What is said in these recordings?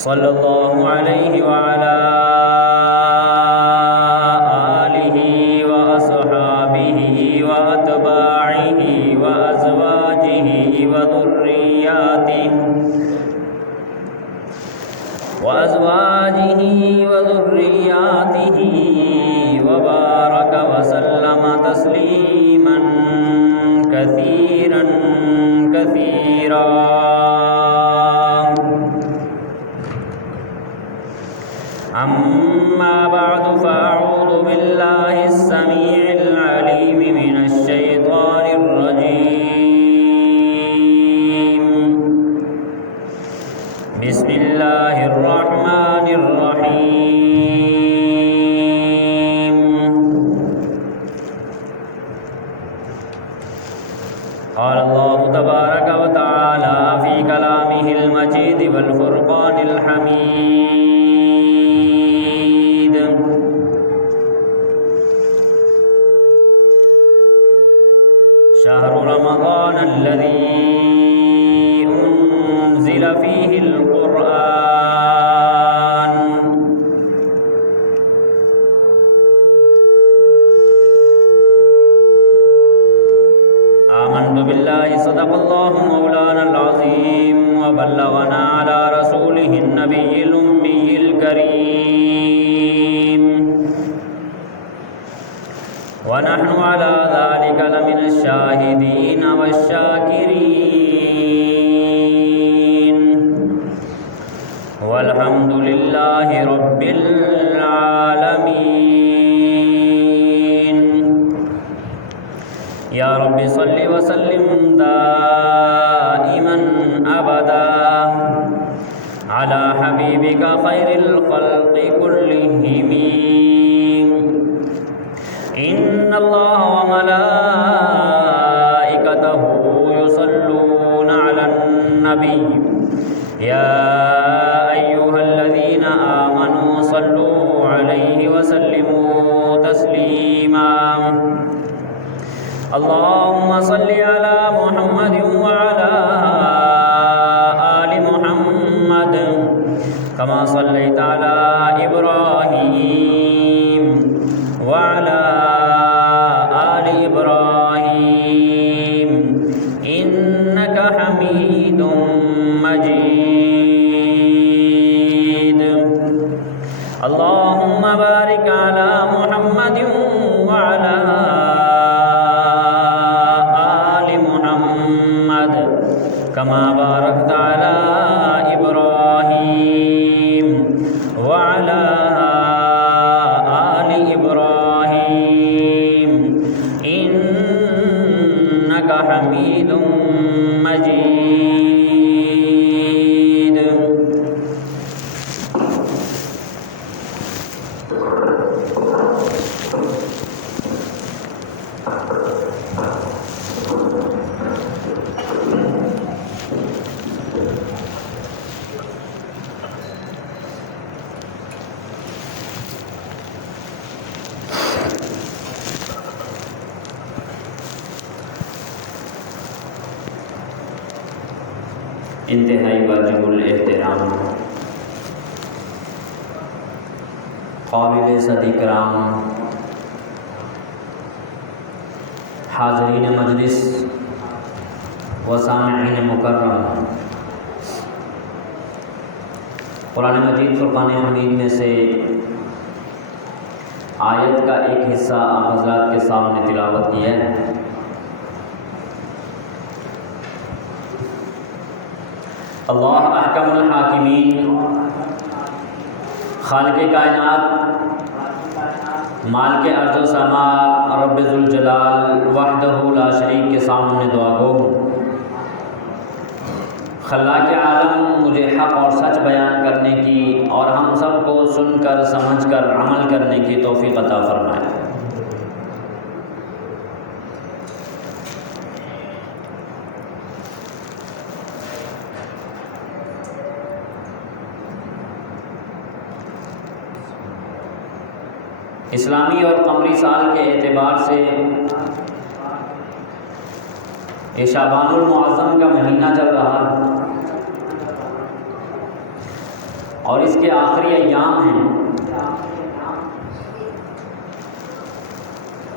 صلی اللہ علیہ وعلی آلہ وأصحابہ وأتباعہ وأزواجہ وذریاتہ وبارک وسلم تسلیما کثیرا کثیرا. أما بعد فأعوذ بالله السميع العليم من الشيطان الرجيم. بسم الله الرحمن الرحيم. قال الله تبارك وتعالى في كلامه المجيد والفرقان الحميد: شهر رمضان الذي أنزل فيه القرآن آمنت بالله صدق الله مولانا العظيم وبلغنا على رسوله النبي الأمي الكريم ونحن على ذلك لمن الشاهدين والشاكرين والحمد لله رب العالمين. يا رب صل وسلم دائما أبدا على حبيبك خير الخلق كلهم. إن الله وملائكته يصلون على النبي يا أيها الذين آمنوا صلوا عليه وسلموا تسليما. اللهم صل على محمد وعلى آل محمد كما صليت على إبراهيم وعلى آل إبراهيم إنك حميد مجيد. اللهم بارك على محمد وعلى آل محمد كما باركت على إبراهيم وعلى آل إبراهيم إنك حميد مجيد. انتہائی واجب الاحترام قابل صد اکرام حاضرین مجلس و سامعین مکرم، قرآن مجید فرقان حمید میں سے آیت کا ایک حصہ آپ حضرات کے سامنے تلاوت کیا ہے. اللہ احکم الحاکمین، خالق کائنات، مالک ارض و سماء، رب ذوالجلال وحدہ لا شریک کے سامنے دعا گو. خلاق عالم، مجھے حق اور سچ بیان کرنے کی اور ہم سب کو سن کر سمجھ کر عمل کرنے کی توفیق عطا فرمائے. اسلامی اور قمری سال کے اعتبار سے یہ شعبان المعظم کا مہینہ چل رہا ہے. اور اس کے آخری ایام ہیں.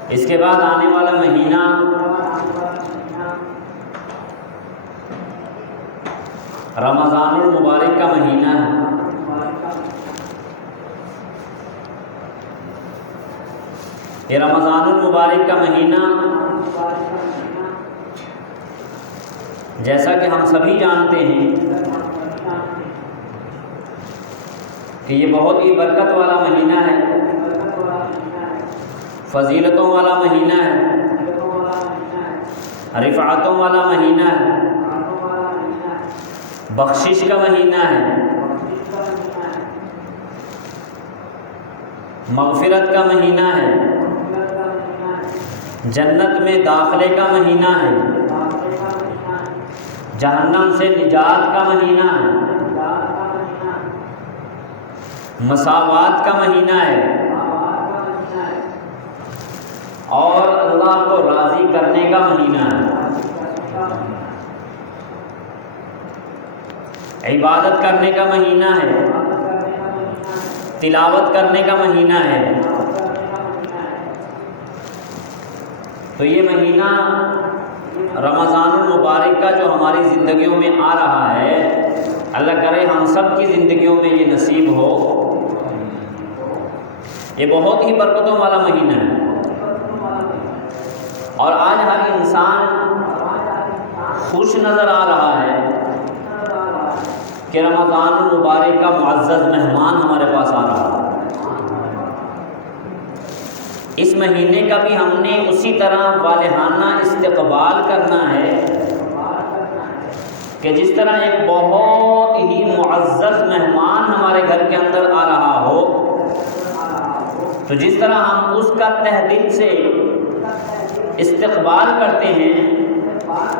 اس کے بعد آنے والا مہینہ رمضان المبارک کا مہینہ ہے. یہ رمضان المبارک کا مہینہ جیسا کہ ہم سبھی جانتے ہیں کہ یہ بہت ہی برکت والا مہینہ ہے، فضیلتوں والا مہینہ ہے، رفعتوں والا مہینہ ہے، بخشش کا مہینہ ہے، مغفرت کا مہینہ ہے، جنت میں داخلے کا مہینہ ہے، جہنم سے نجات کا مہینہ ہے، مساوات کا مہینہ ہے، اور اللہ کو راضی کرنے کا مہینہ ہے، عبادت کرنے کا مہینہ ہے، تلاوت کرنے کا مہینہ ہے. تو یہ مہینہ رمضان المبارک کا جو ہماری زندگیوں میں آ رہا ہے، اللہ کرے ہم سب کی زندگیوں میں یہ نصیب ہو. یہ بہت ہی برکتوں والا مہینہ ہے، اور آج ہر انسان خوش نظر آ رہا ہے کہ رمضان المبارک کا معزز مہمان ہمارے پاس آ رہا ہے. اس مہینے کا بھی ہم نے اسی طرح والہانہ استقبال کرنا ہے کہ جس طرح ایک بہت ہی معزز مہمان ہمارے گھر کے اندر آ رہا ہو، تو جس طرح ہم اس کا تہ دل سے استقبال کرتے ہیں،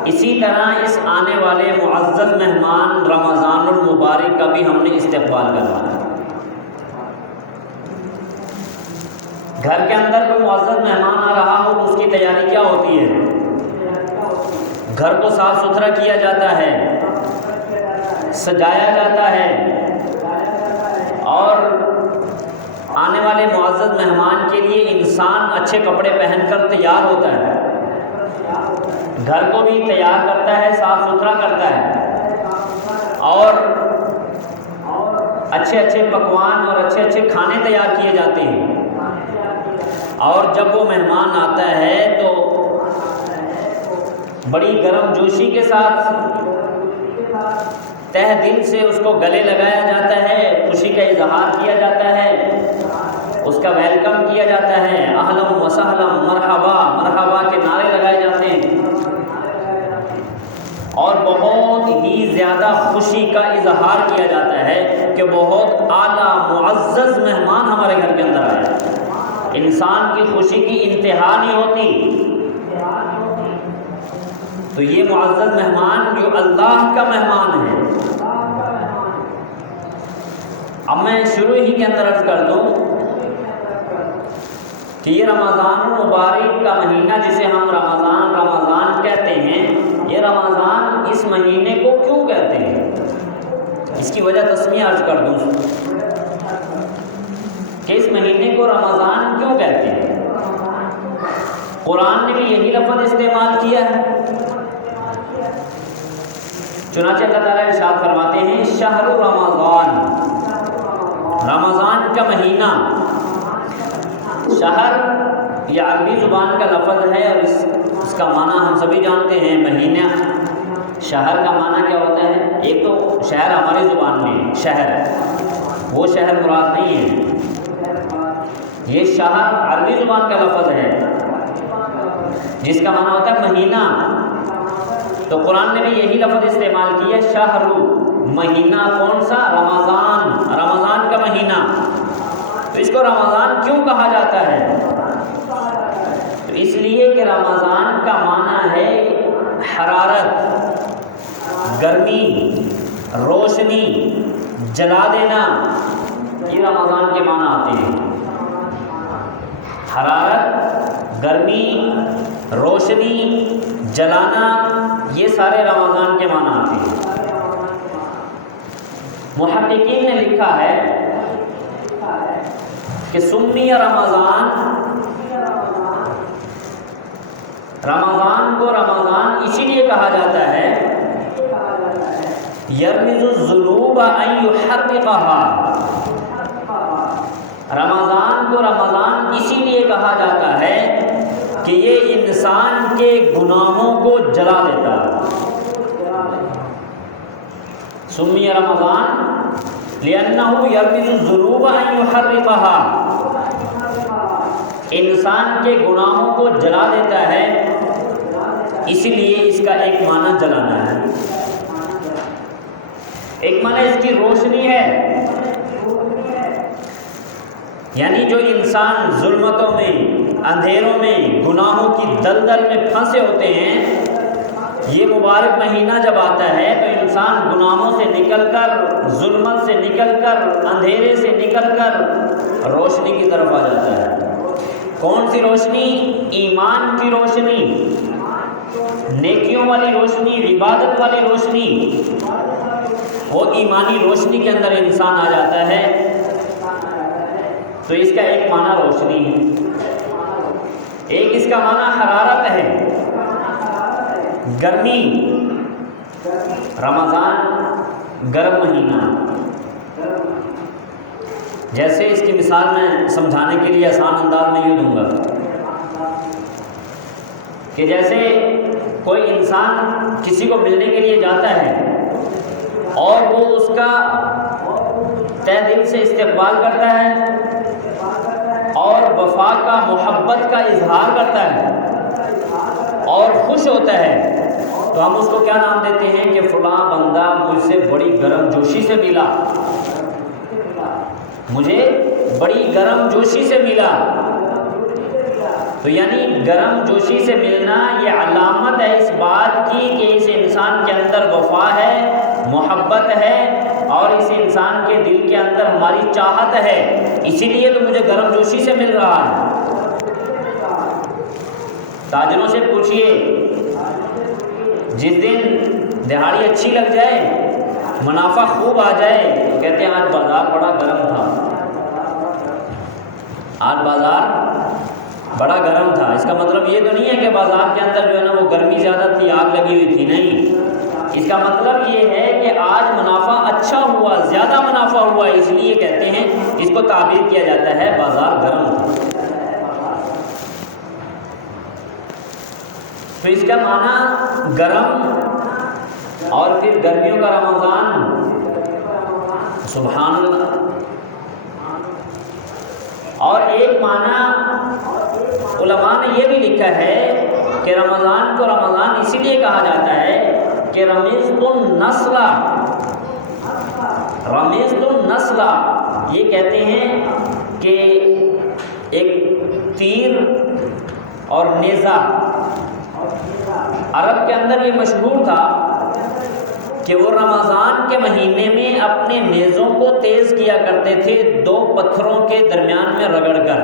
اسی طرح اس آنے والے معزز مہمان رمضان المبارک کا بھی ہم نے استقبال کرنا ہے. گھر کے اندر کوئی معزز مہمان آ رہا ہو تو اس کی تیاری کیا ہوتی ہے؟ گھر کو صاف ستھرا کیا جاتا ہے، سجایا جاتا ہے، اور آنے والے معزز مہمان کے لیے انسان اچھے کپڑے پہن کر تیار ہوتا ہے، گھر کو بھی تیار کرتا ہے، صاف ستھرا کرتا ہے، اور اچھے اچھے پکوان اور اچھے اچھے کھانے تیار کیے جاتے ہیں. اور جب وہ مہمان آتا ہے تو بڑی گرم جوشی کے ساتھ تہ دل سے اس کو گلے لگایا جاتا ہے، خوشی کا اظہار کیا جاتا ہے، اس کا ویلکم کیا جاتا ہے، اہلا و سہلا مرحبا مرحبا کے نعرے لگائے جاتے ہیں، اور بہت ہی زیادہ خوشی کا اظہار کیا جاتا ہے کہ بہت اعلیٰ معزز مہمان ہمارے گھر کے اندر آیا. انسان کی خوشی کی انتہا نہیں ہوتی. تو یہ معزز مہمان جو اللہ کا مہمان ہے. اب میں شروع ہی کے اندر عرض کر دوں کہ یہ رمضان المبارک کا مہینہ جسے ہم رمضان کہتے ہیں، یہ رمضان اس مہینے کو کیوں کہتے ہیں؟ اس کی وجہ تسمیہ عرض کر دوں کہ اس مہینے کو رمضان کیوں کہتے ہیں. قرآن نے بھی یہی لفظ استعمال کیا ہے. چنانچہ اللہ تعالیٰ ارشاد فرماتے ہیں شہر رمضان، رمضان کا مہینہ. شہر یہ عربی زبان کا لفظ ہے، اور اس کا معنی ہم سبھی جانتے ہیں. مہینہ شہر کا معنی کیا ہوتا ہے؟ ایک تو شہر ہماری زبان میں شہر، وہ شہر مراد نہیں ہے. یہ شہر عربی زبان کا لفظ ہے جس کا معنی ہوتا ہے مہینہ. تو قرآن نے بھی یہی لفظ استعمال کیا، شہر. مہینہ کون سا؟ رمضان، رمضان کا مہینہ. تو اس کو رمضان کیوں کہا جاتا ہے؟ تو اس لیے کہ رمضان کا معنی ہے حرارت، گرمی، روشنی، جلا دینا. یہ رمضان کے معنی آتے ہیں. حرارت، گرمی، روشنی، جلانا، یہ سارے رمضان کے معنی آتے ہیں. محققین نے لکھا ہے کہ سمی رمضان کو رمضان اسی لیے کہا جاتا ہے یرمز الذنوب ان یحرقها، رمضان کو رمضان اسی لیے کہا جاتا ہے کہ یہ انسان کے گناہوں کو جلا دیتا ہے۔ سمی رمضان لأنه يرمز الذنوب ان يحرقها، انسان کے گناہوں کو جلا دیتا ہے، اسی لیے اس کا ایک معنی جلانا ہے، ایک معنی اس کی روشنی ہے، یعنی جو انسان ظلمتوں میں، اندھیروں میں، گناہوں کی دلدل میں پھنسے ہوتے ہیں، یہ مبارک مہینہ جب آتا ہے تو انسان گناہوں سے نکل کر، ظلمت سے نکل کر، اندھیرے سے نکل کر روشنی کی طرف آ جاتا ہے۔ کون سی روشنی؟ ایمان کی روشنی، نیکیوں والی روشنی، عبادت والی روشنی، وہ ایمانی روشنی کے اندر انسان آ جاتا ہے، تو اس کا ایک معنی روشنی ہے، ایک اس کا معنی حرارت ہے، گرمی۔ رمضان گرم مہینہ، جیسے اس کی مثال میں سمجھانے کے لیے آسان انداز میں یہ دوں گا کہ جیسے کوئی انسان کسی کو ملنے کے لیے جاتا ہے اور وہ اس کا تہ دل سے استقبال کرتا ہے اور وفا کا، محبت کا اظہار کرتا ہے اور خوش ہوتا ہے، تو ہم اس کو کیا نام دیتے ہیں کہ فلاں بندہ مجھ سے بڑی گرم جوشی سے ملا، مجھے بڑی گرم جوشی سے ملا۔ تو یعنی گرم جوشی سے ملنا یہ علامت ہے اس بات کی کہ اس انسان کے اندر وفا ہے، محبت ہے، اور اس انسان کے دل کے اندر ہماری چاہت ہے، اسی لیے تو مجھے گرم جوشی سے مل رہا ہے۔ تاجروں سے پوچھئے، جس دن دہاڑی اچھی لگ جائے، منافع خوب آ جائے، کہتے ہیں آج بازار بڑا گرم تھا، آج بازار بڑا گرم تھا۔ اس کا مطلب یہ تو نہیں ہے کہ بازار کے اندر جو ہے نا وہ گرمی زیادہ تھی، آگ لگی ہوئی تھی، نہیں، اس کا مطلب یہ ہے کہ آج منافع اچھا ہوا، زیادہ منافع ہوا، اس لیے کہتے ہیں، اس کو تعبیر کیا جاتا ہے بازار گرم تھا۔ تو اس کا معنی گرم، اور پھر گرمیوں کا رمضان، سبحان اللہ۔ اور ایک معنی علماء نے یہ بھی لکھا ہے کہ رمضان کو رمضان اسی لیے کہا جاتا ہے کہ رمضت النسل، رمضت النسل، یہ کہتے ہیں کہ ایک تیر اور نیزہ، عرب کے اندر یہ مشہور تھا کہ وہ رمضان کے مہینے میں اپنے نیزوں کو تیز کیا کرتے تھے، دو پتھروں کے درمیان میں رگڑ کر،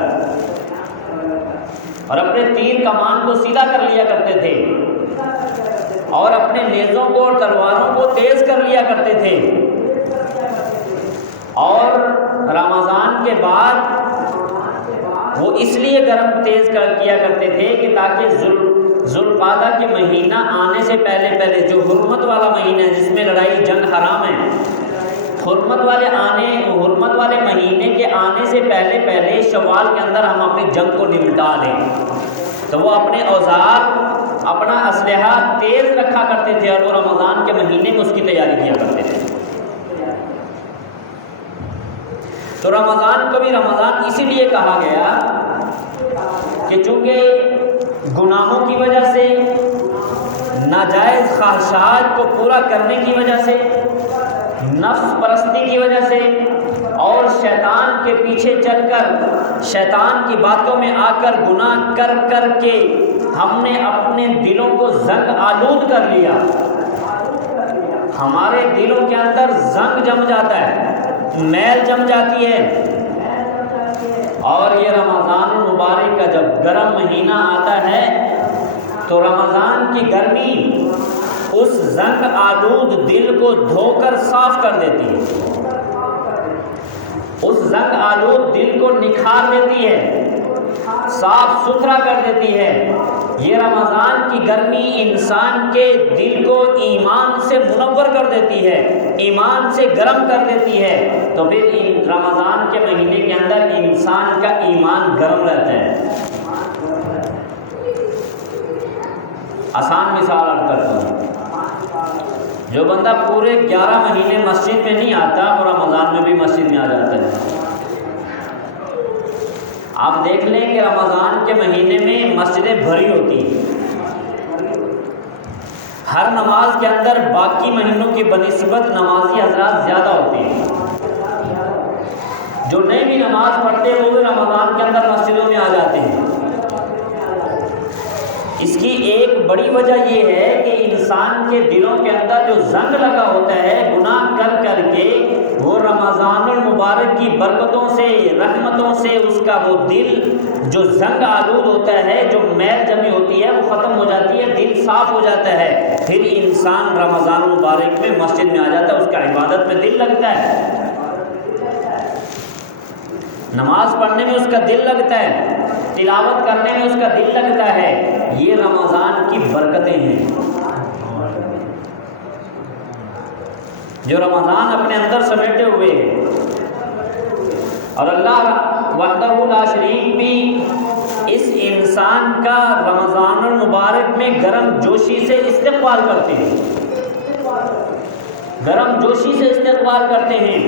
اور اپنے تیر کمان کو سیدھا کر لیا کرتے تھے، اور اپنے نیزوں کو اور تلواروں کو تیز کر لیا کرتے تھے، اور رمضان کے بعد وہ اس لیے گرم تیز کیا کرتے تھے کہ تاکہ ذوالقعدہ کے مہینہ آنے سے پہلے پہلے، جو حرمت والا مہینہ ہے جس میں لڑائی جنگ حرام ہے، حرمت والے مہینے کے آنے سے پہلے پہلے شوال کے اندر ہم اپنی جنگ کو نمٹا لیں، تو وہ اپنے اوزار، اپنا اسلحہ تیز رکھا کرتے تھے، اور وہ رمضان کے مہینے میں اس کی تیاری کیا کرتے تھے۔ تو رمضان کو بھی رمضان اسی لیے کہا گیا کہ چونکہ گناہوں کی وجہ سے، ناجائز خواہشات کو پورا کرنے کی وجہ سے، نفس پرستی کی وجہ سے، اور شیطان کے پیچھے چل کر، شیطان کی باتوں میں آ کر گناہ کر کر کے ہم نے اپنے دلوں کو زنگ آلود کر لیا، ہمارے دلوں کے اندر زنگ جم جاتا ہے، میل جم جاتی ہے، اور یہ رمضان المبارک کا جب گرم مہینہ آتا ہے تو رمضان کی گرمی اس زنگ آلود دل کو دھو کر صاف کر دیتی ہے، اس زنگ آلود دل کو نکھار دیتی ہے، صاف ستھرا کر دیتی ہے۔ یہ رمضان کی گرمی انسان کے دل کو ایمان سے منور کر دیتی ہے، ایمان سے گرم کر دیتی ہے، تو پھر رمضان کے مہینے کے اندر انسان کا ایمان گرم رہتا ہے۔ آسان مثال عرض کرتا ہوں، جو بندہ پورے 11 مہینے مسجد میں نہیں آتا اور رمضان میں بھی مسجد میں آ جاتا ہے، آپ دیکھ لیں کہ رمضان کے مہینے میں مسجدیں بھری ہوتی ہیں، ہر نماز کے اندر باقی مہینوں کی بنسبت نمازی حضرات زیادہ ہوتے ہیں، جو نئی بھی نماز پڑھتے ہیں وہ بھی رمضان کے اندر مسجدوں میں آ جاتے ہیں۔ اس کی ایک بڑی وجہ یہ ہے کہ انسان کے دلوں کے اندر جو زنگ لگا ہوتا ہے گناہ کر کر کے، وہ رمضان المبارک کی برکتوں سے، رحمتوں سے اس کا وہ دل جو زنگ آلود ہوتا ہے، جو میل جمی ہوتی ہے، وہ ختم ہو جاتی ہے، دل صاف ہو جاتا ہے، پھر انسان رمضان المبارک میں مسجد میں آ جاتا ہے، اس کا عبادت میں دل لگتا ہے، نماز پڑھنے میں اس کا دل لگتا ہے، تلاوت کرنے میں اس کا دل لگتا ہے۔ یہ رمضان کی برکتیں ہیں جو رمضان اپنے اندر سمیٹے ہوئے ہیں، اور اللہ وحدہ لا شریک بھی اس انسان کا رمضان المبارک میں گرم جوشی سے استقبال کرتے ہیں، گرم جوشی سے استقبال کرتے ہیں،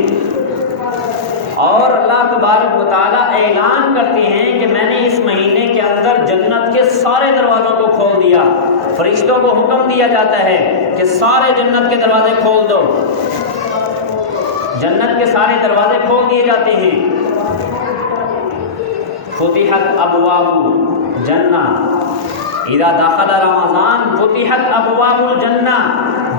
اور اللہ تبارک و تعالیٰ اعلان کرتے ہیں کہ میں نے اس مہینے کے اندر جنت کے سارے دروازوں کو کھول دیا۔ فرشتوں کو حکم دیا جاتا ہے کہ سارے جنت کے دروازے کھول دو، جنت کے سارے دروازے کھول دیے جاتے ہیں۔ فتحت ابواب جنہ اذا دخل رمضان فتحت ابواب الجنہ،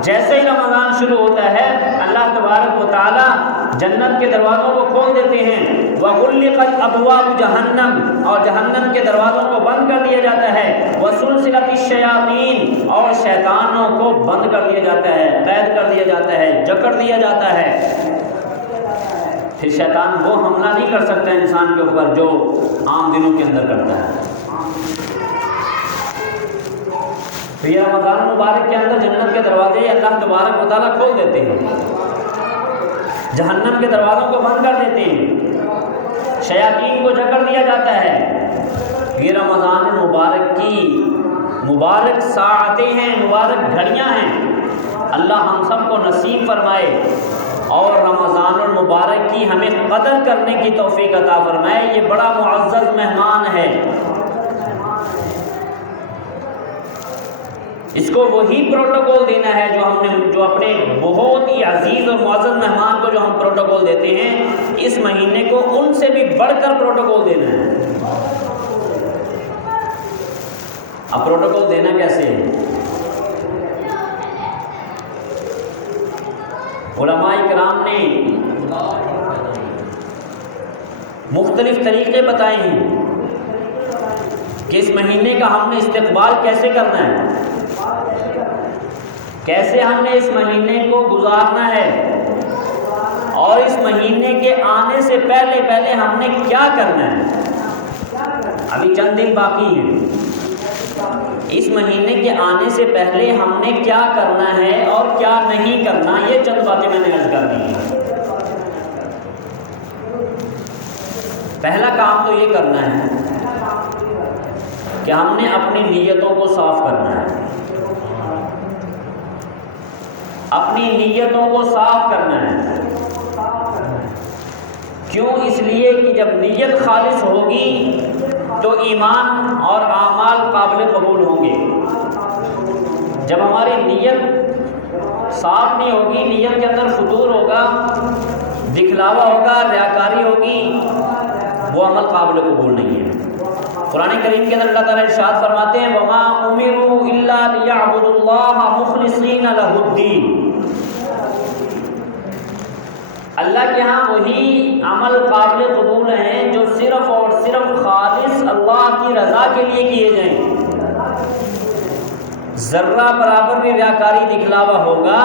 جیسے ہی رمضان شروع ہوتا ہے اللہ تبارک و تعالیٰ جنت کے دروازوں کو کھول دیتے ہیں، وغلقت ابواب جہنم، اور جہنم کے دروازوں کو بند کر دیا جاتا ہے، وسلسلت الشیاطین، اور شیطانوں کو بند کر دیا جاتا ہے، قید کر دیا جاتا ہے، جکڑ دیا جاتا ہے، پھر شیطان وہ حملہ نہیں کر سکتا انسان کے اوپر جو عام دنوں کے اندر کرتا ہے۔ تو یہ رمضان المبارک کے اندر جنت کے دروازے اللہ تبارک و تعالیٰ کھول دیتے ہیں، جہنم کے دروازوں کو بند کر دیتے ہیں، شیاطین کو جکڑ دیا جاتا ہے۔ یہ رمضان المبارک کی مبارک ساعتیں ہیں، مبارک گھڑیاں ہیں، اللہ ہم سب کو نصیب فرمائے اور رمضان المبارک کی ہمیں قدر کرنے کی توفیق عطا فرمائے۔ یہ بڑا معزز مہمان ہے، اس کو وہی پروٹوکول دینا ہے جو ہم نے، جو اپنے بہت ہی عزیز اور معزز مہمان کو جو ہم پروٹوکول دیتے ہیں، اس مہینے کو ان سے بھی بڑھ کر پروٹوکول دینا ہے۔ اب پروٹوکول دینا کیسے ہے؟ علماء کرام نے مختلف طریقے بتائے ہیں کہ اس مہینے کا ہم نے استقبال کیسے کرنا ہے، کیسے ہم نے اس مہینے کو گزارنا ہے، اور اس مہینے کے آنے سے پہلے پہلے ہم نے کیا کرنا ہے۔ ابھی چند دن باقی ہیں، اس مہینے کے آنے سے پہلے ہم نے کیا کرنا ہے اور کیا نہیں کرنا، یہ چند باتیں میں نے عرض کر دی ہیں۔ پہلا کام تو یہ کرنا ہے کہ ہم نے اپنی نیتوں کو صاف کرنا ہے، اپنی نیتوں کو صاف کرنا ہے۔ کیوں؟ اس لیے کہ جب نیت خالص ہوگی تو ایمان اور اعمال قابل قبول ہوں گے۔ جب ہماری نیت صاف نہیں ہوگی، نیت کے اندر فجور ہوگا، دکھلاوا ہوگا، ریاکاری ہوگی، وہ عمل قابل قبول نہیں ہے۔ قرآن کریم کے اندر اللہ تعالیٰ ارشاد فرماتے ہیں وَمَا أُمِرُوا إِلَّا لِيَعْبُدُوا اللَّهَ مُخْلِصِينَ لَهُ الدِّينَ۔ اللہ کے ہاں وہی عمل قابل قبول ہیں جو صرف اور صرف خالص اللہ کی رضا کے لیے کیے جائیں۔ ذرہ برابر بھی ریاکاری دکھلاوا ہوگا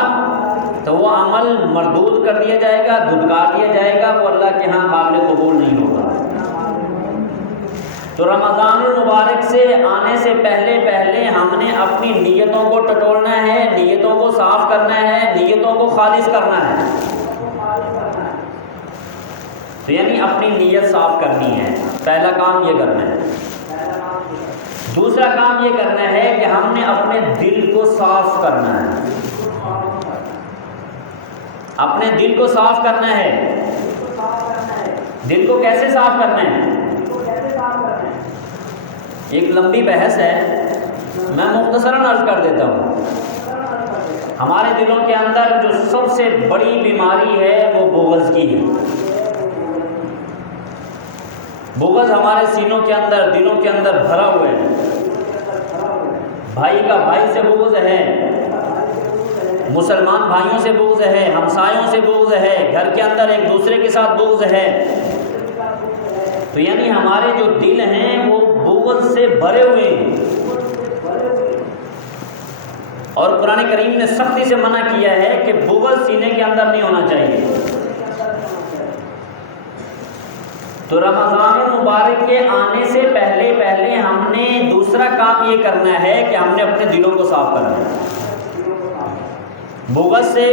تو وہ عمل مردود کر دیا جائے گا، دھتکار دیا جائے گا، وہ اللہ کے ہاں قابل قبول نہیں ہوگا۔ تو رمضان المبارک سے آنے سے پہلے ہم نے اپنی نیتوں کو ٹٹولنا ہے، نیتوں کو صاف کرنا ہے، نیتوں کو خالص کرنا ہے۔ تو یعنی اپنی نیت صاف کرنی ہے، پہلا کام یہ کرنا ہے۔ دوسرا کام یہ کرنا ہے کہ ہم نے اپنے دل کو صاف کرنا ہے، اپنے دل کو صاف کرنا ہے۔ دل کو کیسے صاف کرنا ہے؟ ایک لمبی بحث ہے، میں مختصراً عرض کر دیتا ہوں۔ ہمارے دلوں کے اندر جو سب سے بڑی بیماری ہے وہ بغض کی ہے۔ بغض ہمارے سینوں کے اندر، دلوں کے اندر بھرا ہوا ہے۔ بھائی کا بھائی سے بغض ہے، مسلمان بھائیوں سے بغض ہے، ہمسایوں سے بغض ہے، گھر کے اندر ایک دوسرے کے ساتھ بغض ہے۔ تو یعنی ہمارے جو دل ہیں وہ بغض سے بھرے ہوئے ہیں، اور قرآن کریم نے سختی سے منع کیا ہے کہ بغض سینے کے اندر نہیں ہونا چاہیے۔ تو رمضان المبارک کے آنے سے پہلے ہم نے دوسرا کام یہ کرنا ہے کہ ہم نے اپنے دلوں کو صاف کرنا ہے، بغض سے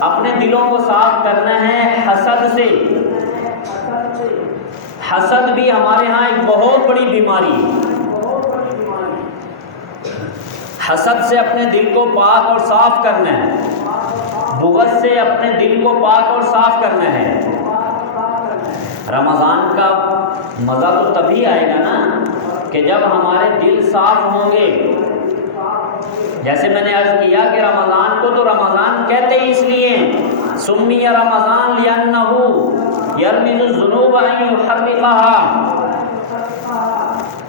اپنے دلوں کو صاف کرنا ہے، حسد سے۔ حسد بھی ہمارے ہاں ایک بہت بڑی بیماری ہے۔ حسد سے اپنے دل کو پاک اور صاف کرنا ہے، بغض سے اپنے دل کو پاک اور صاف کرنا ہے۔ رمضان کا مزہ تو تبھی آئے گا نا کہ جب ہمارے دل صاف ہوں گے۔ جیسے میں نے عرض کیا کہ رمضان کو تو رمضان کہتے ہی اس لیے سمی رمضان لأنہ یرمز الذنوب ان یحرقها۔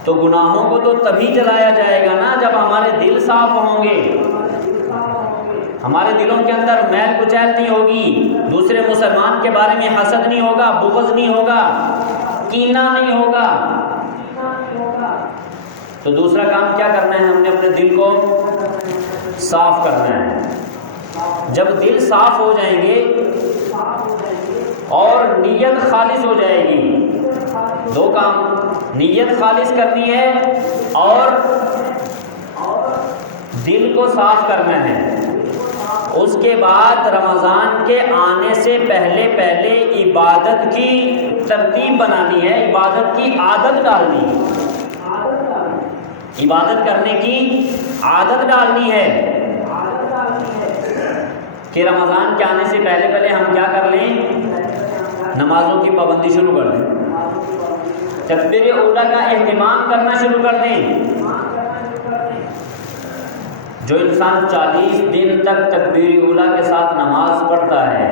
تو گناہوں کو تو تبھی جلایا جائے گا نا جب ہمارے دل صاف ہوں گے، ہمارے دلوں کے اندر میل کچیل نہیں ہوگی، دوسرے مسلمان کے بارے میں حسد نہیں ہوگا، بغض نہیں ہوگا، کینہ نہیں ہوگا۔ تو دوسرا کام کیا کرنا ہے؟ ہم نے اپنے دل کو صاف کرنا ہے۔ جب دل صاف ہو جائیں گے اور نیت خالص ہو جائے گی، دو کام، نیت خالص کرنی ہے اور دل کو صاف کرنا ہے۔ اس کے بعد رمضان کے آنے سے پہلے عبادت کی ترتیب بنانی ہے، عبادت کی عادت ڈالنی ہے، عبادت کرنے کی عادت ڈالنی ہے کہ رمضان کے آنے سے پہلے ہم کیا کر لیں؟ نمازوں کی پابندی شروع کر دیں، تکبیر اولیٰ کا اہتمام کرنا شروع کر دیں۔ جو انسان 40 دن تک تکبیر اولیٰ کے ساتھ نماز پڑھتا ہے،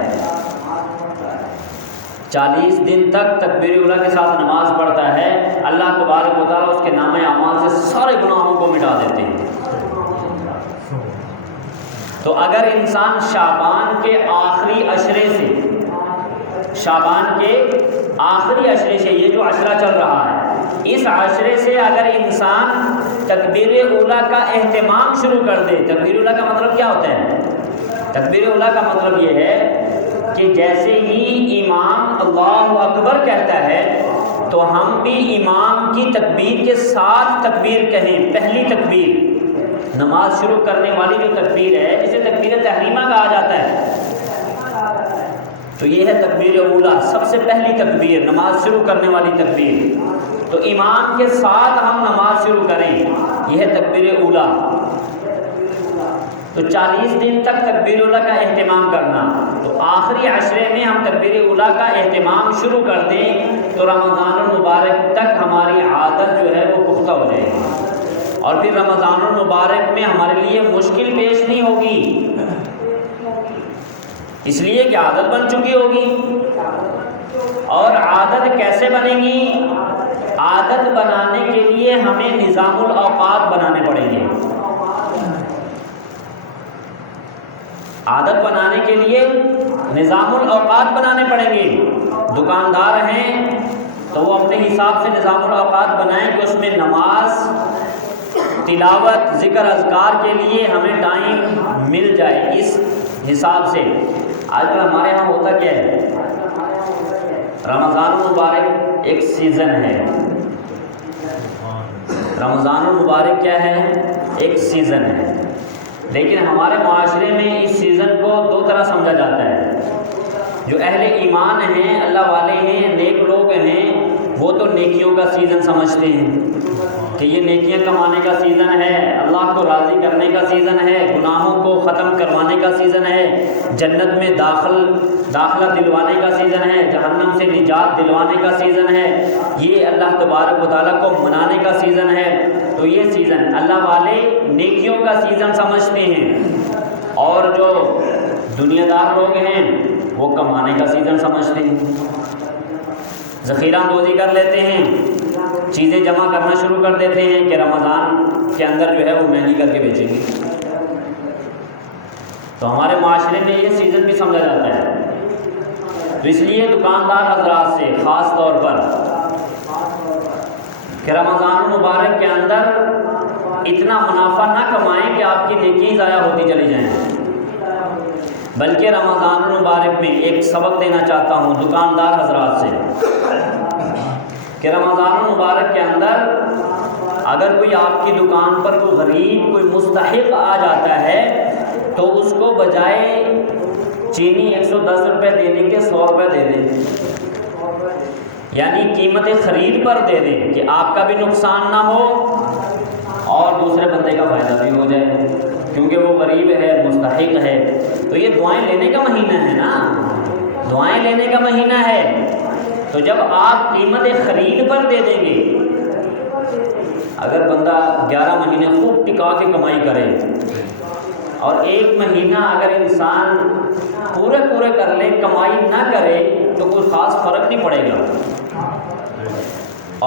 40 دن تک تکبیر اولیٰ کے ساتھ نماز پڑھتا ہے، اللہ تبارک و تعالیٰ اس کے نامہ اعمال سے سارے گناہوں کو مٹا دیتے ہیں۔ تو اگر انسان شعبان کے آخری عشرے سے، شعبان کے آخری عشرے سے، یہ جو عشرہ چل رہا ہے، اس عشرے سے اگر انسان تکبیر اولیٰ کا اہتمام شروع کر دے، تکبیر اولیٰ کا مطلب کیا ہوتا ہے؟ تکبیر اولیٰ کا مطلب یہ ہے کہ جیسے ہی امام اللہ اکبر کہتا ہے تو ہم بھی امام کی تکبیر کے ساتھ تکبیر کہیں، پہلی تکبیر، نماز شروع کرنے والی جو تکبیر ہے جسے تکبیر تحریمہ کہا جاتا ہے، تو یہ ہے تکبیر اولیٰ، سب سے پہلی تکبیر، نماز شروع کرنے والی تکبیر۔ تو امام کے ساتھ ہم نماز شروع کریں، یہ ہے تکبیر اولیٰ۔ تو 40 دن تک تکبیر اولیٰ کا اہتمام کرنا، تو آخری عشرے میں ہم تکبیر اولیٰ کا اہتمام شروع کر دیں تو رمضان المبارک تک ہماری عادت جو ہے وہ پختہ ہو جائے گی، اور پھر رمضان المبارک میں ہمارے لیے مشکل پیش نہیں ہوگی، اس لیے کہ عادت بن چکی ہوگی۔ اور عادت کیسے بنے گی؟ عادت بنانے کے لیے ہمیں نظام الاوقات بنانے پڑیں گے۔ عادت بنانے کے لیے نظام الاوقات بنانے پڑیں گے۔ دکاندار ہیں تو وہ اپنے حساب سے نظام الاوقات بنائیں کہ اس میں نماز تلاوت ذکر اذکار کے لیے ہمیں ٹائم مل جائے اس حساب سے. آج کل ہمارے یہاں ہوتا کیا ہے، رمضان المبارک ایک سیزن ہے. رمضان المبارک کیا ہے؟ ایک سیزن ہے. لیکن ہمارے معاشرے میں اس سیزن کو دو طرح سمجھا جاتا ہے. جو اہل ایمان ہیں، اللہ والے ہیں، نیک لوگ ہیں، وہ تو نیکیوں کا سیزن سمجھتے ہیں کہ یہ نیکیاں کمانے کا سیزن ہے، اللہ کو راضی کرنے کا سیزن ہے، گناہوں کو ختم کروانے کا سیزن ہے، جنت میں داخلہ دلوانے کا سیزن ہے، جہنم سے نجات دلوانے کا سیزن ہے، یہ اللہ تبارک و تعالیٰ کو منانے کا سیزن ہے. تو یہ سیزن اللہ والے نیکیوں کا سیزن سمجھتے ہیں، اور جو دنیا دار لوگ ہیں وہ کمانے کا سیزن سمجھتے ہیں. ذخیرہ اندوزی کر لیتے ہیں، چیزیں جمع کرنا شروع کر دیتے ہیں کہ رمضان کے اندر جو ہے وہ مہنگی کر کے بیچیں گے. تو ہمارے معاشرے میں یہ سیزن بھی سمجھا جاتا ہے. تو اس لیے دکاندار حضرات سے خاص طور پر کہ رمضان المبارک کے اندر اتنا منافع نہ کمائیں کہ آپ کی نیکی ضائع ہوتی چلی جائیں، بلکہ رمضان المبارک میں ایک سبق دینا چاہتا ہوں دکاندار حضرات سے کہ رمضان المبارک کے اندر اگر کوئی آپ کی دکان پر کوئی غریب، کوئی مستحق آ جاتا ہے تو اس کو بجائے چینی 110 روپے دینے کے 100 روپے دے دیں، یعنی قیمت خرید پر دے دیں کہ آپ کا بھی نقصان نہ ہو اور دوسرے بندے کا فائدہ بھی ہو جائے، کیونکہ وہ غریب ہے، مستحق ہے. تو یہ دعائیں لینے کا مہینہ ہے نا، دعائیں لینے کا مہینہ ہے. تو جب آپ قیمت خرید پر دے دیں گے، اگر بندہ 11 مہینے خوب ٹکا کے کمائی کرے اور ایک مہینہ اگر انسان پورے کر لے، کمائی نہ کرے، تو کوئی خاص فرق نہیں پڑے گا.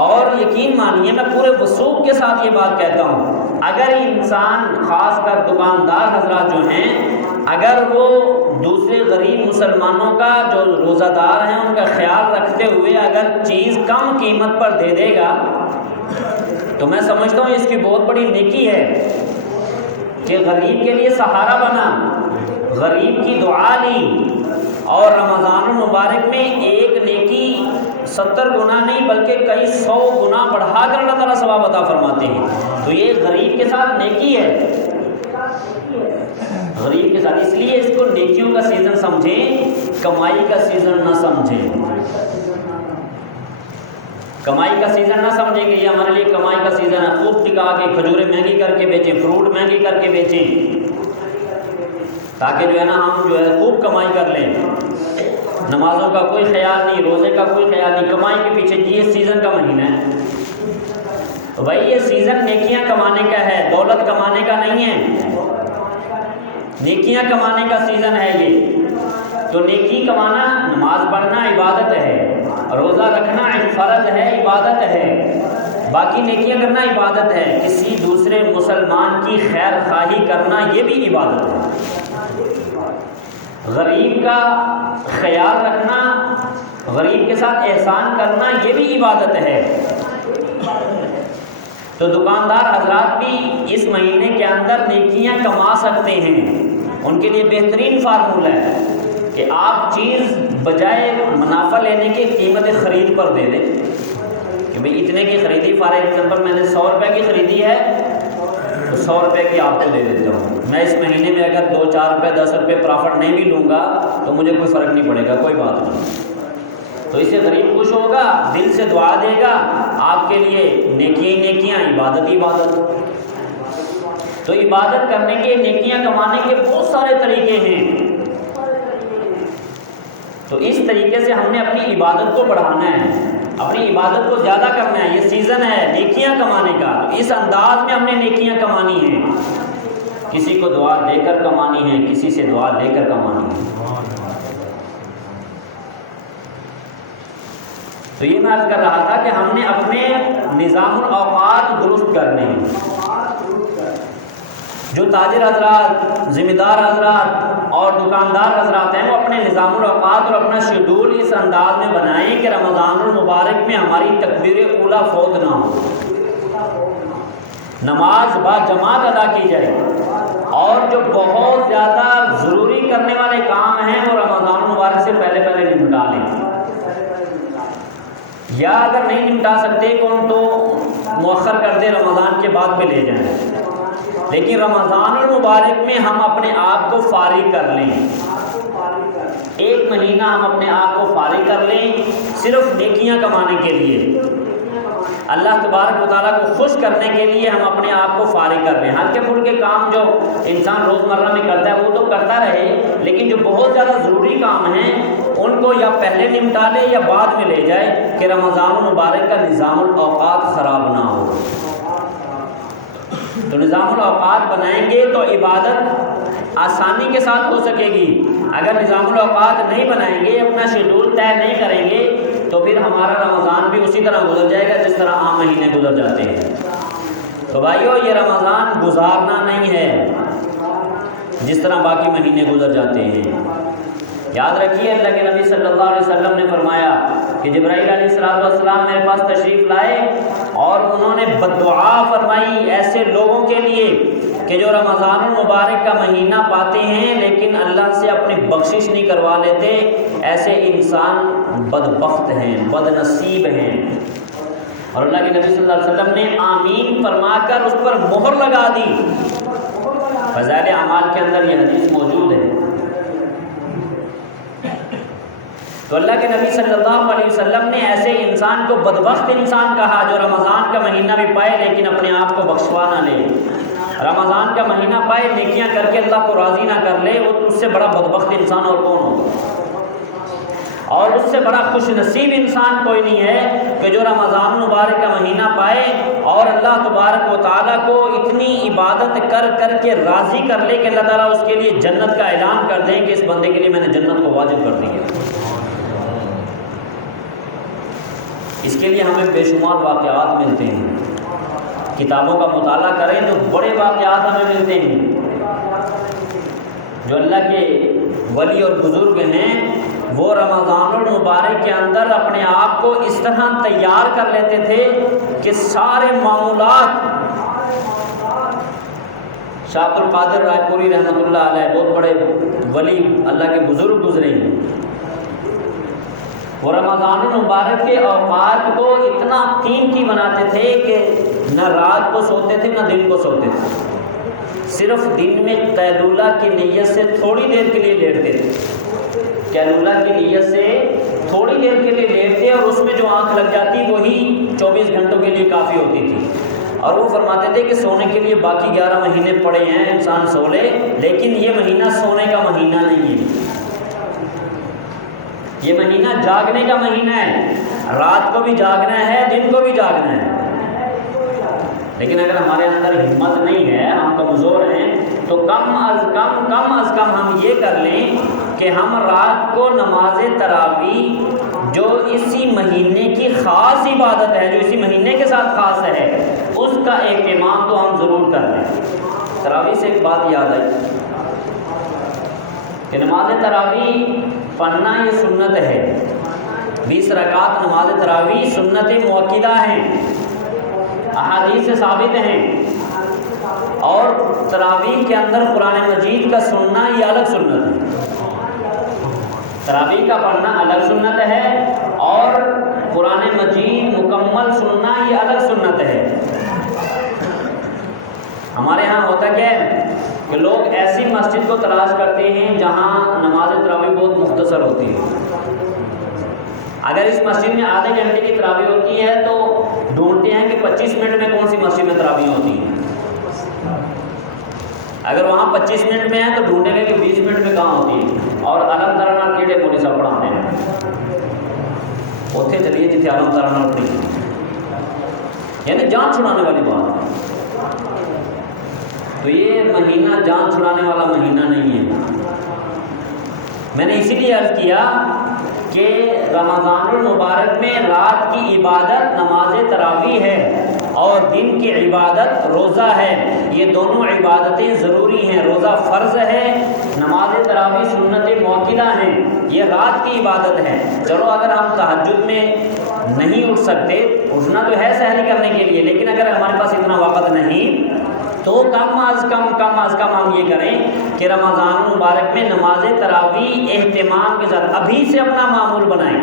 اور یقین مانیے میں پورے وثوق کے ساتھ یہ بات کہتا ہوں، اگر انسان خاص کر دکاندار حضرات جو ہیں، اگر وہ دوسرے غریب مسلمانوں کا جو روزہ دار ہیں ان کا خیال رکھتے ہوئے اگر چیز کم قیمت پر دے دے گا تو میں سمجھتا ہوں اس کی بہت بڑی نیکی ہے کہ غریب کے لیے سہارا بنا، غریب کی دعا لی. اور رمضان المبارک میں ایک نیکی 70 گنا نہیں بلکہ کئی 100 گنا بڑھا کر اللہ تعالیٰ ثواب عطا فرماتے ہیں. تو یہ غریب کے ساتھ نیکی ہے، غریب کے ساتھ. اس لیے اس کو نیکیوں کا سیزن سمجھیں، کمائی کا سیزن نہ سمجھیں. کمائی کا سیزن نہ سمجھیں کہ یہ ہمارے لیے کمائی کا سیزن ہے، خوب ٹکا کے کھجوریں مہنگی کر کے بیچیں، فروٹ مہنگی کر کے بیچیں، تاکہ جو ہے نا ہم جو ہے خوب کمائی کر لیں. نمازوں کا کوئی خیال نہیں، روزے کا کوئی خیال نہیں، کمائی کے پیچھے. یہ سیزن کا مہینہ ہے. تو بھائی یہ سیزن نیکیاں کمانے کا ہے، دولت کمانے کا نہیں ہے، نیکیاں کمانے کا سیزن ہے یہ. تو نیکی کمانا، نماز پڑھنا عبادت ہے، روزہ رکھنا فرض ہے، عبادت ہے، باقی نیکیاں کرنا عبادت ہے، کسی دوسرے مسلمان کی خیر خواہی کرنا یہ بھی عبادت ہے. غریب کا خیال رکھنا، غریب کے ساتھ احسان کرنا یہ بھی عبادت ہے. تو دکاندار حضرات بھی اس مہینے کے اندر نیکیاں کما سکتے ہیں. ان کے لیے بہترین فارمولہ ہے کہ آپ چیز بجائے منافع لینے کے قیمت خرید پر دے دیں کہ بھئی اتنے کی خریدی، فار ایگزامپل میں نے 100 روپے کی خریدی ہے تو 100 روپے کی آپ کو دے دیتا ہوں. میں اس مہینے میں اگر 2-4 روپے 10 روپے پرافٹ نہیں بھی لوں گا تو مجھے کوئی فرق نہیں پڑے گا، کوئی بات نہیں. تو اس سے غریب خوش ہوگا، دل سے دعا دے گا، آپ کے لیے نیکیاں، عبادت ہی عبادت. تو عبادت کرنے کے، نیکیاں کمانے کے بہت سارے طریقے ہیں. تو اس طریقے سے ہم نے اپنی عبادت کو بڑھانا ہے، اپنی عبادت کو زیادہ کرنا ہے. یہ سیزن ہے نیکیاں کمانے کا، اس انداز میں ہم نے نیکیاں کمانی ہیں. کسی کو دعا دے کر کمانی ہے، کسی سے دعا لے کر کمانی ہے. تو یہ میں عرض کر رہا تھا کہ ہم نے اپنے نظام الاوقات درست کرنے ہیں. جو تاجر حضرات، ذمہ دار حضرات اور دکاندار حضرات ہیں وہ اپنے نظام الاوقات اور اپنا شیڈول اس انداز میں بنائیں کہ رمضان المبارک میں ہماری تکبیر اولیٰ فوت نہ ہو. نماز با جماعت ادا کی جائے، اور جو بہت زیادہ ضروری کرنے والے کام ہیں وہ رمضان المبارک سے پہلے پہلے نمٹا لیں، یا اگر نہیں نمٹا سکتے کون تو مؤخر کر دے، رمضان کے بعد پہ لے جائیں، لیکن رمضان المبارک میں ہم اپنے آپ کو فارغ کر لیں، ایک مہینہ ہم اپنے آپ کو فارغ کر لیں صرف نیکیاں کمانے کے لیے، اللہ تبارک و تعالیٰ کو خوش کرنے کے لیے ہم اپنے آپ کو فارغ کر رہے ہیں۔ ہلکے پھلکے کام جو انسان روزمرہ میں کرتا ہے وہ تو کرتا رہے، لیکن جو بہت زیادہ ضروری کام ہیں ان کو یا پہلے نمٹا لے یا بعد میں لے جائے کہ رمضان المبارک کا نظام الاوقات خراب نہ ہو۔ تو نظام الاوقات بنائیں گے تو عبادت آسانی کے ساتھ ہو سکے گی، اگر نظام الاوقات نہیں بنائیں گے، اپنا شیڈول طے نہیں کریں گے تو پھر ہمارا رمضان بھی اسی طرح گزر جائے گا جس طرح عام مہینے گزر جاتے ہیں۔ تو بھائیو یہ رمضان گزارنا نہیں ہے جس طرح باقی مہینے گزر جاتے ہیں۔ یاد رکھیے اللہ کے نبی صلی اللہ علیہ وسلم نے فرمایا کہ جبرائیل علیہ السلام میرے پاس تشریف لائے اور انہوں نے بددعا فرمائی ایسے لوگوں کے لیے کہ جو رمضان المبارک کا مہینہ پاتے ہیں لیکن اللہ سے اپنی بخشش نہیں کروا لیتے، ایسے انسان بدبخت ہیں، بد نصیب ہیں۔ اور اللہ کے نبی صلی اللہ علیہ وسلم نے آمین فرما کر اس پر مہر لگا دی۔ فضائل اعمال کے اندر یہ حدیث موجود ہے۔ تو اللہ کے نبی صلی اللہ علیہ وسلم نے ایسے انسان کو بدبخت انسان کہا جو رمضان کا مہینہ بھی پائے لیکن اپنے آپ کو بخشوا نہ لے، رمضان کا مہینہ پائے نیکیاں کر کے اللہ کو راضی نہ کر لے، وہ اس سے بڑا بدبخت انسان اور کون ہوگا؟ اور اس سے بڑا خوش نصیب انسان کوئی نہیں ہے کہ جو رمضان مبارک کا مہینہ پائے اور اللہ تبارک و تعالیٰ کو اتنی عبادت کر کر کے راضی کر لے کہ اللہ تعالیٰ اس کے لیے جنت کا اعلان کر دیں کہ اس بندے کے لیے میں نے جنت کو واجب کر دی ہے۔ اس کے لیے ہمیں بے شمار واقعات ملتے ہیں، کتابوں کا مطالعہ کریں تو بڑے واقعات ہمیں ملتے ہیں۔ جو اللہ کے ولی اور بزرگ ہیں وہ رمضان المبارک کے اندر اپنے آپ کو اس طرح تیار کر لیتے تھے کہ سارے معمولات، شاہ عبد القادر رائے پوری رحمۃ اللہ علیہ بہت بڑے ولی اللہ کے بزرگ گزرے ہیں، وہ رمضان المبارک کے اوقات کو اتنا قیمتی بناتے تھے کہ نہ رات کو سوتے تھے نہ دن کو سوتے تھے، صرف دن میں قیلولہ کی نیت سے تھوڑی دیر کے لیے لیٹتے تھے، قیلولہ کی نیت سے تھوڑی دیر کے لیے لیٹتے اور اس میں جو آنکھ لگ جاتی وہی 24 گھنٹوں کے لیے کافی ہوتی تھی، اور وہ فرماتے تھے کہ سونے کے لیے باقی 11 مہینے پڑے ہیں، انسان سو لے، لیکن یہ مہینہ سونے کا مہینہ نہیں ہے، یہ مہینہ جاگنے کا مہینہ ہے، رات کو بھی جاگنا ہے دن کو بھی جاگنا ہے۔ لیکن اگر ہمارے اندر ہمت نہیں ہے، ہم کمزور ہیں، تو کم از کم ہم یہ کر لیں کہ ہم رات کو نماز تراویح جو اسی مہینے کی خاص عبادت ہے، جو اسی مہینے کے ساتھ خاص ہے، اس کا اہتمام تو ہم ضرور کر لیں۔ تراویح سے ایک بات یاد آئی کہ نماز تراویح پڑھنا یہ سنت ہے، 20 رکعت نماز تراویح سنت موکدہ ہیں، احادیث سے ثابت ہیں، اور تراویح کے اندر قرآن مجید کا سننا یہ الگ سنت ہے، تراویح کا پڑھنا الگ سنت ہے اور قرآن مجید مکمل سننا یہ الگ سنت ہے۔ ہمارے ہاں ہوتا کیا ہے کہ لوگ ایسی مسجد کو تلاش کرتے ہیں جہاں نماز تراویح بہت مختصر ہوتی ہے، اگر اس مسجد میں آدھے گھنٹے کی تراویح ہوتی ہے تو ڈھونڈتے ہیں کہ 25 منٹ میں کون سی مسجد میں تراویح ہوتی ہے، اگر وہاں 25 منٹ میں ہے تو ڈھونڈیں گے کہ 20 منٹ میں کہاں ہوتی ہے، اور علم ترانہ کیڑے مولی سب پڑھاتے ہیں، اتنے چلیے جتنے علم ترانہ پڑھی، یعنی جان چھڑانے والی بات ہے۔ تو یہ مہینہ جان چھڑانے والا مہینہ نہیں ہے۔ میں نے اسی لیے عرض کیا کہ رمضان المبارک میں رات کی عبادت نماز تراویح ہے اور دن کی عبادت روزہ ہے، یہ دونوں عبادتیں ضروری ہیں، روزہ فرض ہے، نماز تراویح سنت موکدہ ہیں، یہ رات کی عبادت ہے۔ چلو اگر ہم تہجد میں نہیں اٹھ سکتے، اٹھنا تو ہے سحری کرنے کے لیے، لیکن اگر ہمارے پاس اتنا وقت نہیں تو کم از کم ہم یہ کریں کہ رمضان المبارک میں نماز تراویح اہتمام کے ساتھ ابھی سے اپنا معمول بنائیں۔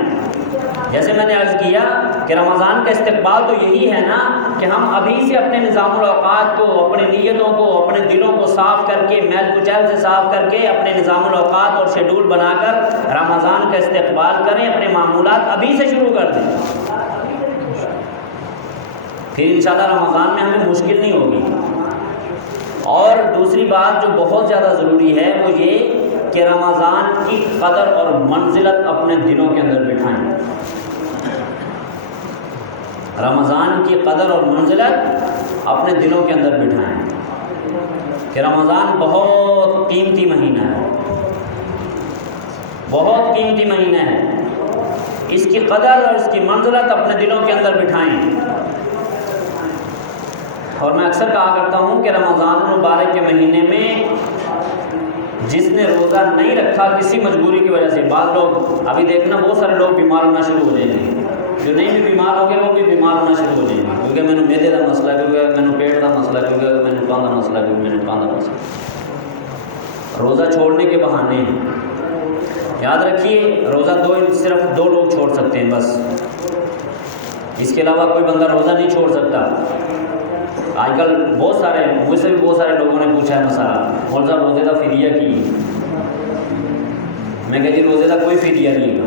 جیسے میں نے عرض کیا کہ رمضان کا استقبال تو یہی ہے نا کہ ہم ابھی سے اپنے نظام الاوقات کو، اپنے نیتوں کو، اپنے دلوں کو صاف کر کے، میل کچیل سے صاف کر کے اپنے نظام الاوقات اور شیڈول بنا کر رمضان کا استقبال کریں، اپنے معمولات ابھی سے شروع کر دیں، پھر انشاءاللہ رمضان میں ہمیں مشکل نہیں ہوگی۔ اور دوسری بات جو بہت زیادہ ضروری ہے وہ یہ کہ رمضان کی قدر اور منزلت اپنے دلوں کے اندر بٹھائیں۔ رمضان کی قدر اور منزلت اپنے دلوں کے اندر بٹھائیں کہ رمضان بہت قیمتی مہینہ ہے، بہت قیمتی مہینہ ہے، اس کی قدر اور اس کی منزلت اپنے دلوں کے اندر بٹھائیں۔ اور میں اکثر کہا کرتا ہوں کہ رمضان المبارک کے مہینے میں جس نے روزہ نہیں رکھا کسی مجبوری کی وجہ سے، بعض لوگ ابھی دیکھنا بہت سارے لوگ بیمار ہونا شروع ہو جائیں گے، جو نہیں بھی بیمار ہو گئے وہ بھی بیمار ہونا شروع ہو جائیں گے، کیونکہ میں نے میدے کا مسئلہ، کیونکہ میں نے پیٹ کا مسئلہ، کیونکہ میں نے کان کا مسئلہ، کیونکہ میں نے کان کا مسئلہ۔ روزہ چھوڑنے کے بہانے، یاد رکھیے روزہ صرف دو لوگ چھوڑ سکتے ہیں بس، اس کے علاوہ کوئی بندہ روزہ نہیں چھوڑ سکتا۔ آج کل بہت سارے، مجھ سے بھی بہت سارے لوگوں نے پوچھا ہے مسئلہ، مولوی صاحب روزے کا فدیہ کی؟ میں کہتی روزے کا کوئی فدیہ نہیں ہے،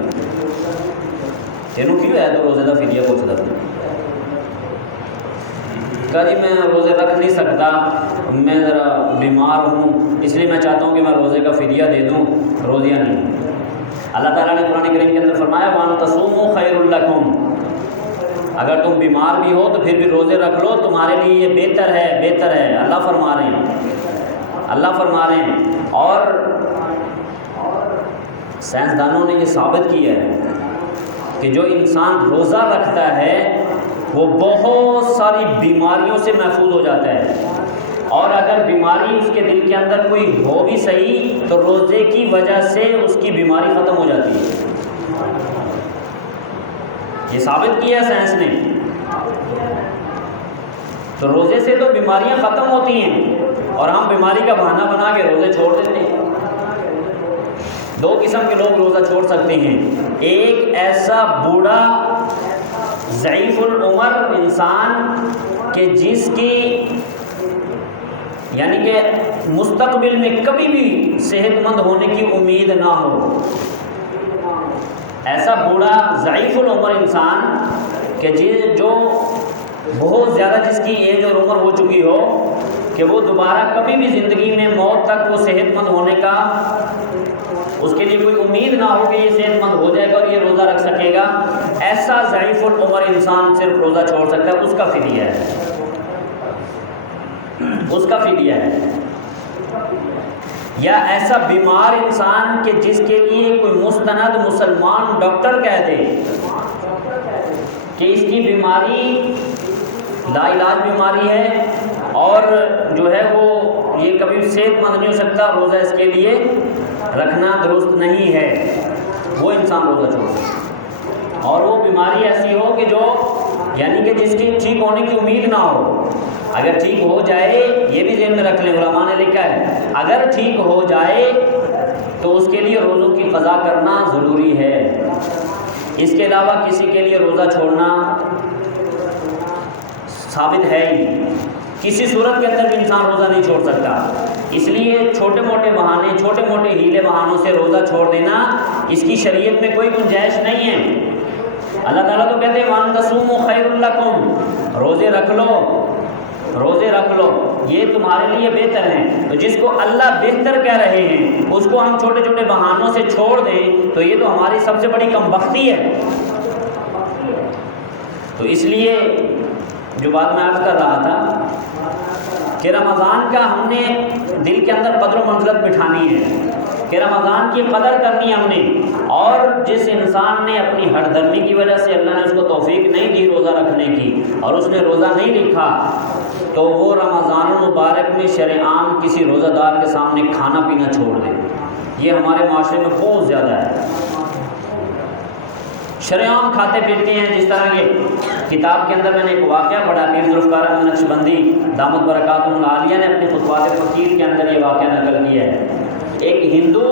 تینوں کیوں ہے تو روزے کا فدیہ پوچھتا تھا؟ کہا جی میں روزے رکھ نہیں سکتا، میں ذرا بیمار ہوں، اس لیے میں چاہتا ہوں کہ میں روزے کا فدیہ دے دوں، روزیہ نہیں۔ اللہ تعالیٰ نے قرآن کریم کے اندر فرمایا وَأَن تَصُومُوا خَيْرٌ لَكُمْ، اگر تم بیمار بھی ہو تو پھر بھی روزے رکھ لو، تمہارے لیے یہ بہتر ہے، بہتر ہے، اللہ فرما رہے ہیں، اللہ فرما رہے ہیں۔ اور سائنسدانوں نے یہ ثابت کیا ہے کہ جو انسان روزہ رکھتا ہے وہ بہت ساری بیماریوں سے محفوظ ہو جاتا ہے، اور اگر بیماری اس کے دل کے اندر کوئی ہو بھی صحیح تو روزے کی وجہ سے اس کی بیماری ختم ہو جاتی ہے۔ یہ ثابت کیا ہے سائنس نے۔ تو روزے سے تو بیماریاں ختم ہوتی ہیں اور ہم بیماری کا بہانہ بنا کے روزے چھوڑ دیتے ہیں۔ دو قسم کے لوگ روزہ چھوڑ سکتے ہیں، ایک ایسا بوڑھا ضعیف العمر انسان کہ جس کی یعنی کہ مستقبل میں کبھی بھی صحت مند ہونے کی امید نہ ہو، ایسا بوڑھا ضعیف العمر انسان کہ جو بہت زیادہ جس کی ایج اور عمر ہو چکی ہو کہ وہ دوبارہ کبھی بھی زندگی میں موت تک وہ صحت مند ہونے کا اس کے لیے کوئی امید نہ ہو کہ یہ صحت مند ہو جائے گا اور یہ روزہ رکھ سکے گا، ایسا ضعیف العمر انسان صرف روزہ چھوڑ سکتا ہے، اس کا فدیہ ہے، اس کا فدیہ ہے۔ یا ایسا بیمار انسان کہ جس کے لیے کوئی مستند مسلمان ڈاکٹر کہہ دے کہ اس کی بیماری لا علاج بیماری ہے اور جو ہے وہ یہ کبھی صحت مند نہیں ہو سکتا، روزہ اس کے لیے رکھنا درست نہیں ہے، وہ انسان روزہ چھوڑ سکتا۔ اور وہ بیماری ایسی ہو کہ جو یعنی کہ جس کی ٹھیک ہونے کی امید نہ ہو، اگر ٹھیک ہو جائے، یہ بھی ذہن میں رکھ لیں، علماء نے لکھا ہے اگر ٹھیک ہو جائے تو اس کے لیے روزوں کی قضا کرنا ضروری ہے، اس کے علاوہ کسی کے لیے روزہ چھوڑنا ثابت ہے ہی، کسی صورت کے اندر بھی انسان روزہ نہیں چھوڑ سکتا۔ اس لیے چھوٹے موٹے بہانے، چھوٹے موٹے ہیلے بہانوں سے روزہ چھوڑ دینا اس کی شریعت میں کوئی گنجائش نہیں ہے۔ اللہ تعالیٰ تو کہتے ہیں وَأَن تَصُومُوا خَيْرٌ لَكُمْ، روزے رکھ لو، روزے رکھ لو، یہ تمہارے لیے بہتر ہیں۔ تو جس کو اللہ بہتر کہہ رہے ہیں اس کو ہم چھوٹے چھوٹے بہانوں سے چھوڑ دیں تو یہ تو ہماری سب سے بڑی کمبختی ہے۔ تو اس لیے جو بات میں عرض کر رہا تھا کہ رمضان کا ہم نے دل کے اندر قدر و منزلت بٹھانی ہے کہ رمضان کی قدر کرنی ہم نے، اور جس انسان نے اپنی ہٹ دھرمی کی وجہ سے اللہ نے اس کو توفیق نہیں دی روزہ رکھنے کی اور اس نے روزہ نہیں رکھا تو وہ رمضان المبارک میں شرعاً کسی روزہ دار کے سامنے کھانا پینا چھوڑ دے۔ یہ ہمارے معاشرے میں بہت زیادہ ہے، شریعام کھاتے پیتے ہیں. جس طرح کہ کتاب کے اندر میں نے ایک واقعہ پڑھا، پیر ذوالفقار احمد نقشبندی دامت برکاتہم العالیہ نے اپنے خطبات فقیر کے اندر یہ واقعہ نقل کیا ہے. ایک ہندو،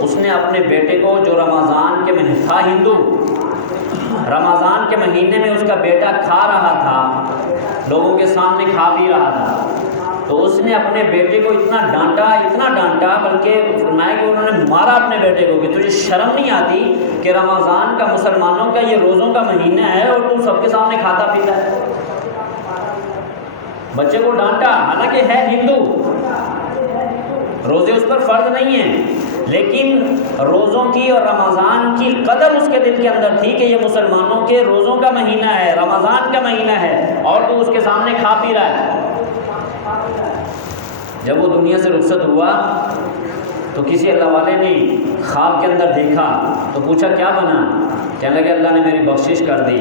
اس نے اپنے بیٹے کو، جو رمضان کے مہینے تھا، ہندو رمضان کے مہینے میں اس کا بیٹا کھا رہا تھا، لوگوں کے سامنے کھا پی رہا تھا، تو اس نے اپنے بیٹے کو اتنا ڈانٹا بلکہ فرمایا کہ انہوں نے مارا اپنے بیٹے کو کہ تجھے شرم نہیں آتی کہ رمضان کا، مسلمانوں کا یہ روزوں کا مہینہ ہے اور تم سب کے سامنے کھاتا پیتا ہے. بچے کو ڈانٹا، حالانکہ ہے ہندو، روزے اس پر فرض نہیں ہیں، لیکن روزوں کی اور رمضان کی قدر اس کے دل کے اندر تھی کہ یہ مسلمانوں کے روزوں کا مہینہ ہے، رمضان کا مہینہ ہے، اور تو اس کے سامنے کھا پی رہا ہے. جب وہ دنیا سے رخصت ہوا تو کسی اللہ والے نے خواب کے اندر دیکھا تو پوچھا کیا بنا؟ کہنے لگے اللہ نے میری بخشش کر دی.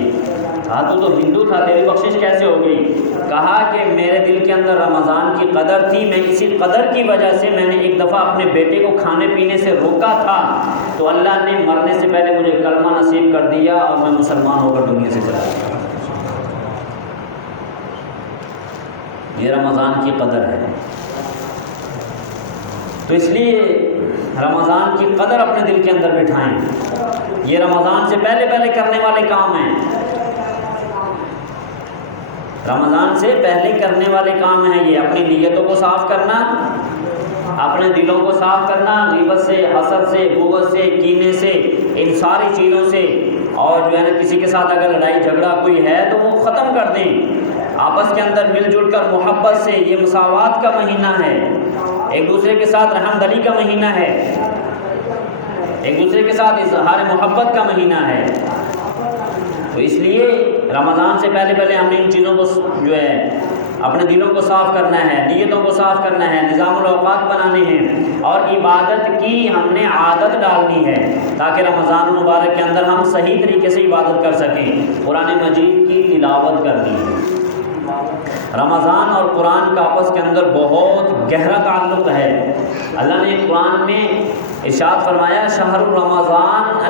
ہاں تو ہندو تھا، تیری بخشش کیسے ہو گئی؟ کہا کہ میرے دل کے اندر رمضان کی قدر تھی، میں اسی قدر کی وجہ سے میں نے ایک دفعہ اپنے بیٹے کو کھانے پینے سے روکا تھا، تو اللہ نے مرنے سے پہلے مجھے کلمہ نصیب کر دیا اور میں مسلمان ہو کر دنیا سے چلا گیا. یہ رمضان کی قدر ہے. تو اس لیے رمضان کی قدر اپنے دل کے اندر بٹھائیں. یہ رمضان سے پہلے کرنے والے کام ہیں، رمضان سے پہلے کرنے والے کام ہیں. یہ اپنی نیتوں کو صاف کرنا، اپنے دلوں کو صاف کرنا، غیبت سے، حسد سے، بغض سے، کینے سے، ان ساری چیزوں سے. اور جو ہے نا کسی کے ساتھ اگر لڑائی جھگڑا کوئی ہے تو وہ ختم کر دیں. آپس کے اندر مل جل کر محبت سے، یہ مساوات کا مہینہ ہے، ایک دوسرے کے ساتھ رحم دلی کا مہینہ ہے، ایک دوسرے کے ساتھ اظہار محبت کا مہینہ ہے. تو اس لیے رمضان سے پہلے ہم نے ان چیزوں کو جو ہے اپنے دلوں کو صاف کرنا ہے، نیتوں کو صاف کرنا ہے، نظام الاوقات بنانے ہیں، اور عبادت کی ہم نے عادت ڈالنی ہے تاکہ رمضان المبارک کے اندر ہم صحیح طریقے سے عبادت کر سکیں. قرآن مجید کی تلاوت کرنی ہے. رمضان اور قرآن کا آپس کے اندر بہت گہرا تعلق ہے. اللہ نے قرآن میں ارشاد فرمایا شہر رمضان